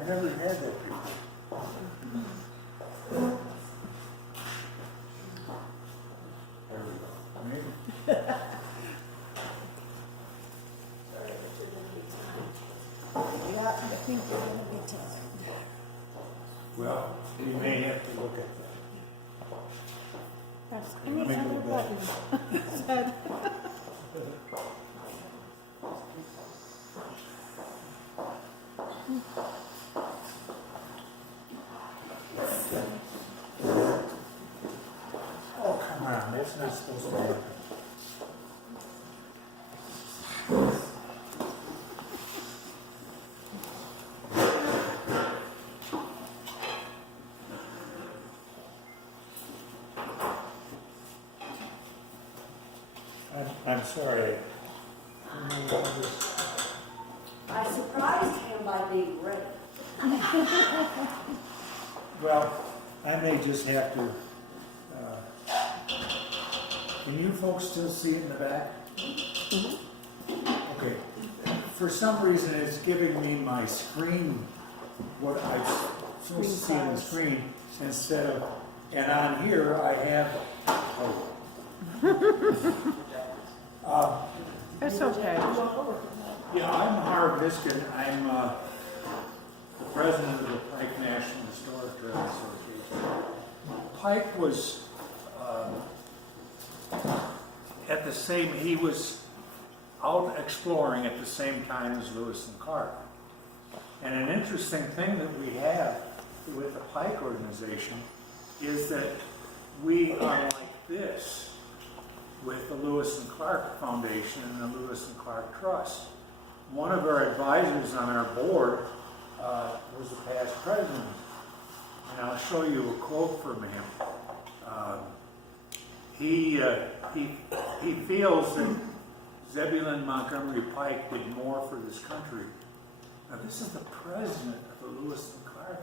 I've never had that before. There we go. Maybe. Yeah, I think we're gonna be tired. Well, you may have to look at that. Press any other button. Said. Oh, come on, that's not supposed to happen. I'm sorry. I surprised him by being ready. Well, I may just have to, can you folks still see it in the back? Okay. For some reason, it's giving me my screen, what I'm supposed to see on the screen, instead of, and on here I have, It's okay. yeah, I'm Harv Hisgen. I'm the president of the Pike National Historic Trail Association. Pike was at the same, he was out exploring at the same time as Lewis and Clark. And an interesting thing that we have with the Pike organization is that we are like this with the Lewis and Clark Foundation and the Lewis and Clark Trust. One of our advisors on our board was the past president, and I'll show you a quote from him. He feels that Zebulon Montgomery Pike did more for this country. Now, this is the president of the Lewis and Clark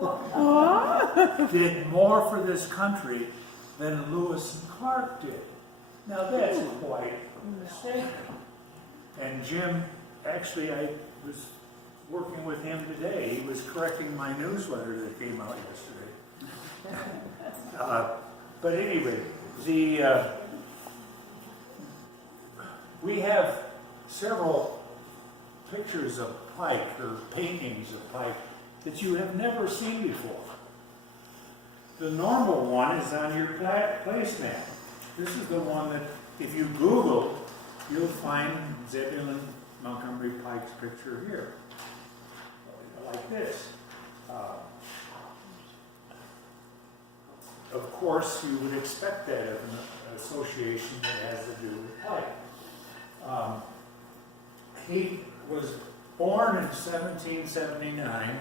Foundation. Did more for this country than Lewis and Clark did. Now, that's quite a mistake. And Jim, actually, I was working with him today. He was correcting my newsletter that came out yesterday. But anyway, we have several pictures of Pike, or paintings of Pike, that you have never seen before. The normal one is on your place map. This is the one that, if you Google, you'll find Zebulon Montgomery Pike's picture here, like this. Of course, you would expect that of an association that has to do with Pike. He was born in 1779.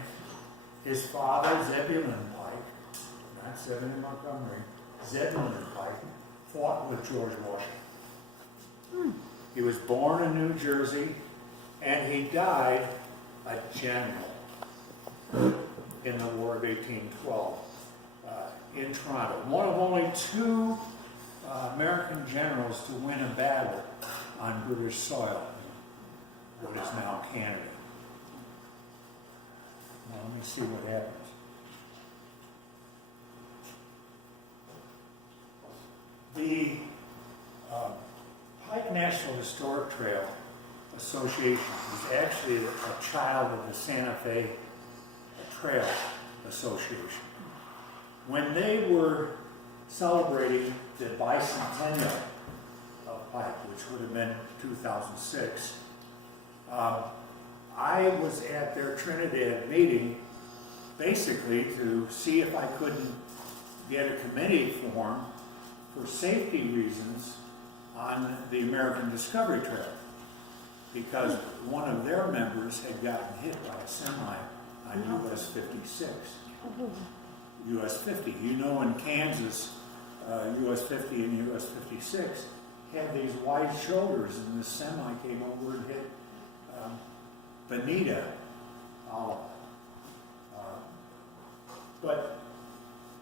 His father, Zebulon Pike, not Zebulon Montgomery, Zebulon Pike, fought with George Washington. He was born in New Jersey, and he died a general in the War of 1812 in Toronto. One of only two American generals to win a battle on British soil, what is now Canada. Now let me see what happens. The Pike National Historic Trail Association is actually a child of the Santa Fe Trail Association. When they were celebrating the bicentennial of Pike, which would have been 2006, I was at their Trinidad meeting basically to see if I couldn't get a committee formed for safety reasons on the American Discovery Trail, because one of their members had gotten hit by a semi on US 56. US 50. You know, in Kansas, US 50 and US 56 had these wide shoulders, and this semi came over and hit Bonita. But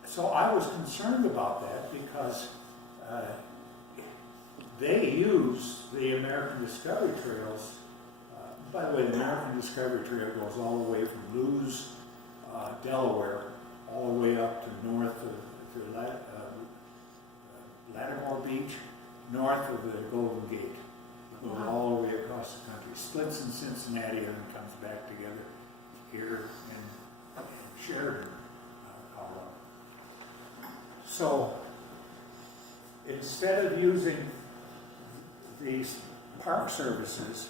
so I was concerned about that because they use the American Discovery Trail's By the way, the American Discovery Trail goes all the way from Lewes, Delaware, all the way up to north of Lattimore Beach, north of the Golden Gate. It goes all the way across the country. Splits in Cincinnati and then comes back together here in Sheridan, Colorado. So instead of using these park services,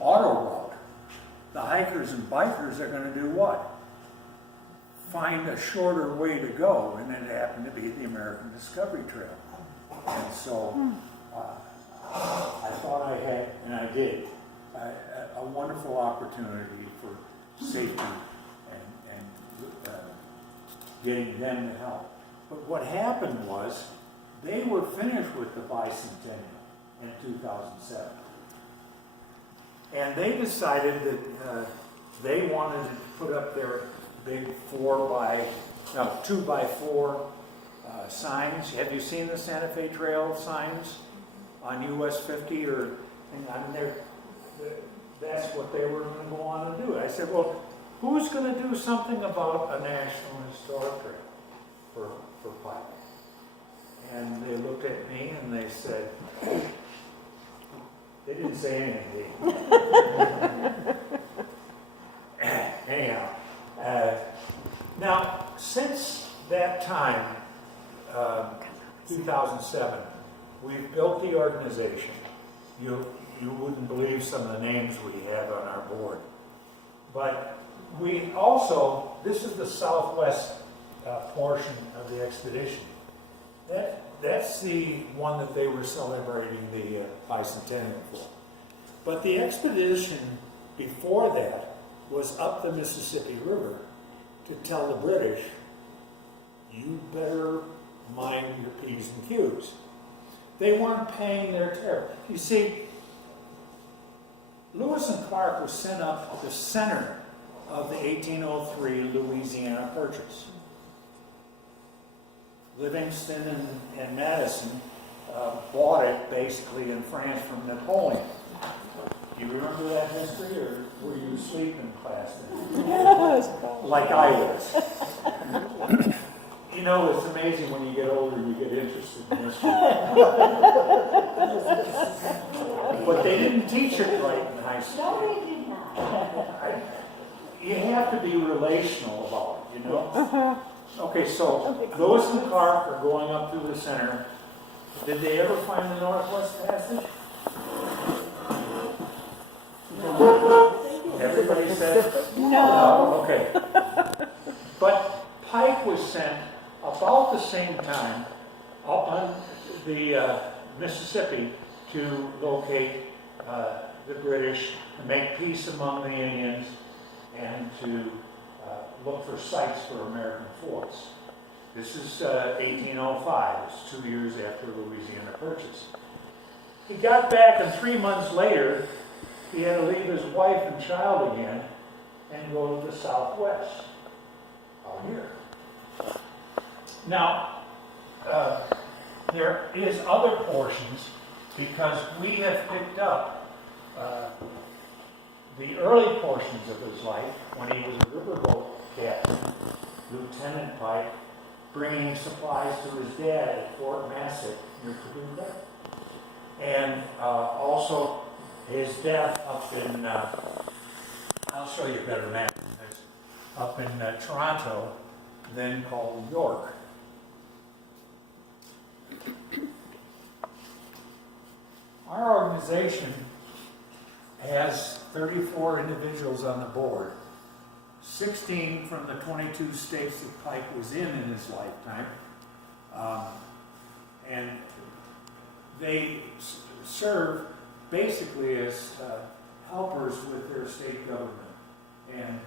auto route, the hikers and bikers are going to do what? Find a shorter way to go, and it happened to be the American Discovery Trail. And so I thought I had, and I did, a wonderful opportunity for safety and getting them to help. But what happened was they were finished with the bicentennial in 2007. And they decided that they wanted to put up their big 2x4 signs. Have you seen the Santa Fe Trail signs on US 50 or on there? That's what they were going to go on and do. I said, well, who's going to do something about a National Historic Trail for Pike? And they looked at me and they said, they didn't say anything. Anyhow, now since that time, 2007, we've built the organization. You wouldn't believe some of the names we have on our board. But we also, this is the southwest portion of the expedition. That's the one that they were celebrating the bicentennial for. But the expedition before that was up the Mississippi River to tell the British, you better mind your P's and Q's. They weren't paying their tariff. You see, Lewis and Clark was sent up at the center of the 1803 Louisiana Purchase. Livingston and Madison bought it basically in France from Napoleon. Do you remember that history, or were you asleep in class then? Like I was. You know, it's amazing when you get older, you get interested in history. But they didn't teach it right in high school. No, we did not. You have to be relational about it, you know? Okay, so Lewis and Clark are going up through the center. Did they ever find the Northwest Passage? Everybody said? No. Okay. But Pike was sent about the same time up on the Mississippi to locate the British, to make peace among the Indians, and to look for sites for American forts. This is 1805. It's 2 years after Louisiana Purchase. He got back, and 3 months later, he had to leave his wife and child again and go to the Southwest, out here. Now, there is other portions, because we have picked up the early portions of his life when he was a riverboat captain, Lieutenant Pike, bringing supplies to his dad at Fort Massac near Paducah, and also his death up in, I'll show you a better map, up in Toronto, then called York. Our organization has 34 individuals on the board, 16 from the 22 states that Pike was in his lifetime, and they serve basically as helpers with their state government and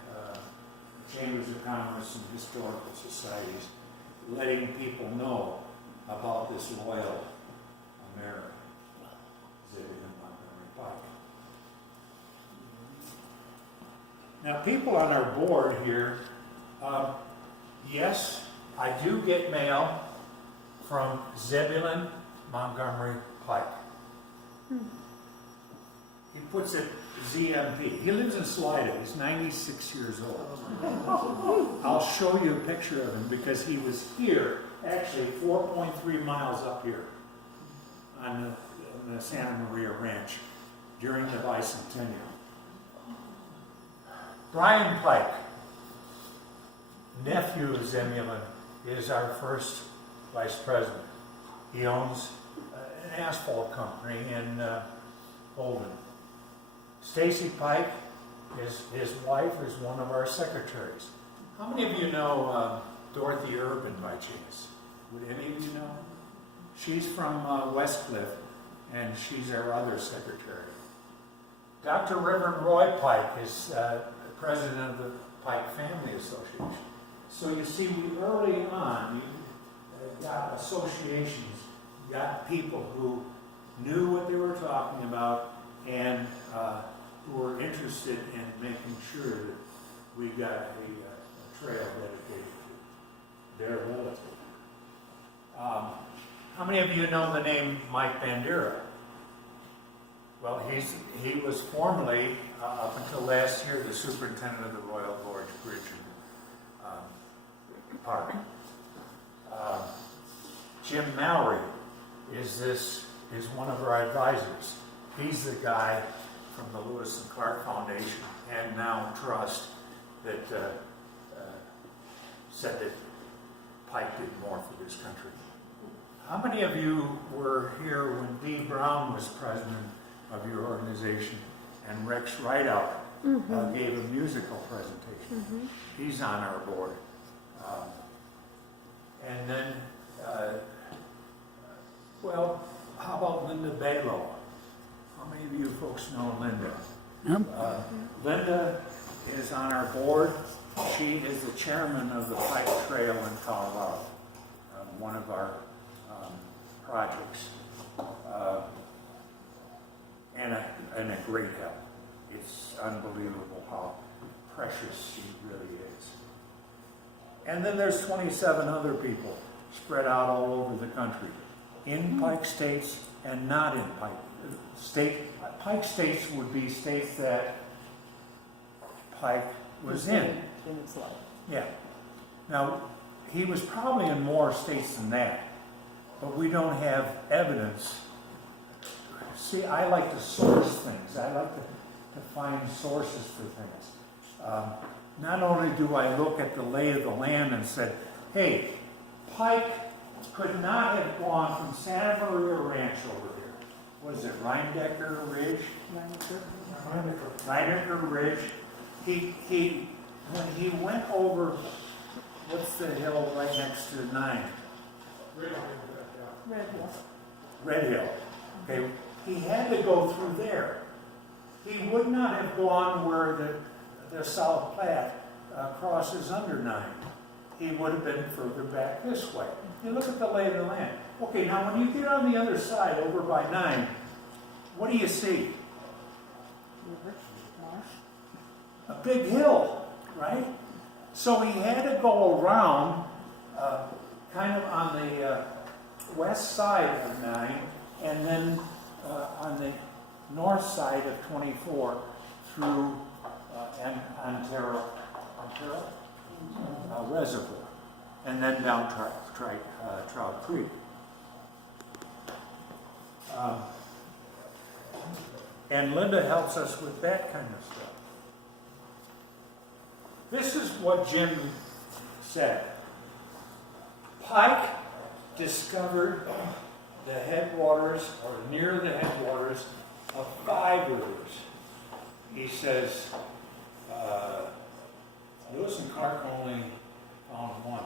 chambers of commerce and historical societies, letting people know about this loyal American, Zebulon Pike. Now, people on our board here, yes, I do get mail from Zebulon Montgomery Pike. He puts it ZMP. He lives in Slida. He's 96 years old. I'll show you a picture of him because he was here, actually 4.3 miles up here on the Santa Maria Ranch during the bicentennial. Brian Pike, nephew of Zebulon, is our first vice president. He owns an asphalt company in Holden. Stacy Pike, his wife, is one of our secretaries. How many of you know Dorothy Urban by chance? Would any of you know? She's from Westcliff, and she's our other secretary. Dr. Reverend Roy Pike is president of the Pike Family Association. So you see, we early on, you got associations, got people who knew what they were talking about and who were interested in making sure that we got a trail dedicated to their relative. How many of you know the name Mike Bandera? Well, he was formerly, up until last year, the superintendent of the Royal Gorge Bridge Park. Jim Mallory is one of our advisors. He's the guy from the Lewis and Clark Foundation and now Trust that said that Pike did more for this country. How many of you were here when Dee Brown was president of your organization and Rex Rideout gave a musical presentation? He's on our board. And then, well, how about Linda Balo? How many of you folks know Linda? Linda is on our board. She is the chairman of the Pike Trail in Colorado, one of our projects, and a great help. It's unbelievable how precious she really is. And then there's 27 other people spread out all over the country, in Pike states and not in Pike state. Pike states would be states that Pike was in. Yeah. Now, he was probably in more states than that, but we don't have evidence. See, I like to source things. I like to find sources for things. Not only do I look at the lay of the land and said, hey, Pike could not have gone from Santa Maria Ranch over here. What is it, Rhinedecker Ridge? Rhinedecker Ridge. When he went over, what's the hill right next to 9? Red Hill. Red Hill. Okay, he had to go through there. He would not have gone where the South Platte crosses under 9. He would have been further back this way. You look at the lay of the land. Okay, now when you get on the other side, over by 9, what do you see? A big hill, right? So he had to go around, kind of on the west side of 9, and then on the north side of 24 through Ontario Reservoir, and then down Trout Creek. And Linda helps us with that kind of stuff. This is what Jim said. Pike discovered the headwaters, or near the headwaters, of 5 rivers. He says, Lewis and Clark only found one.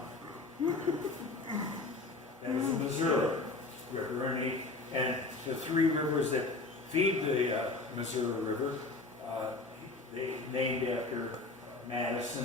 That is the Missouri River, and the 3 rivers that feed the Missouri River, they named after Madison.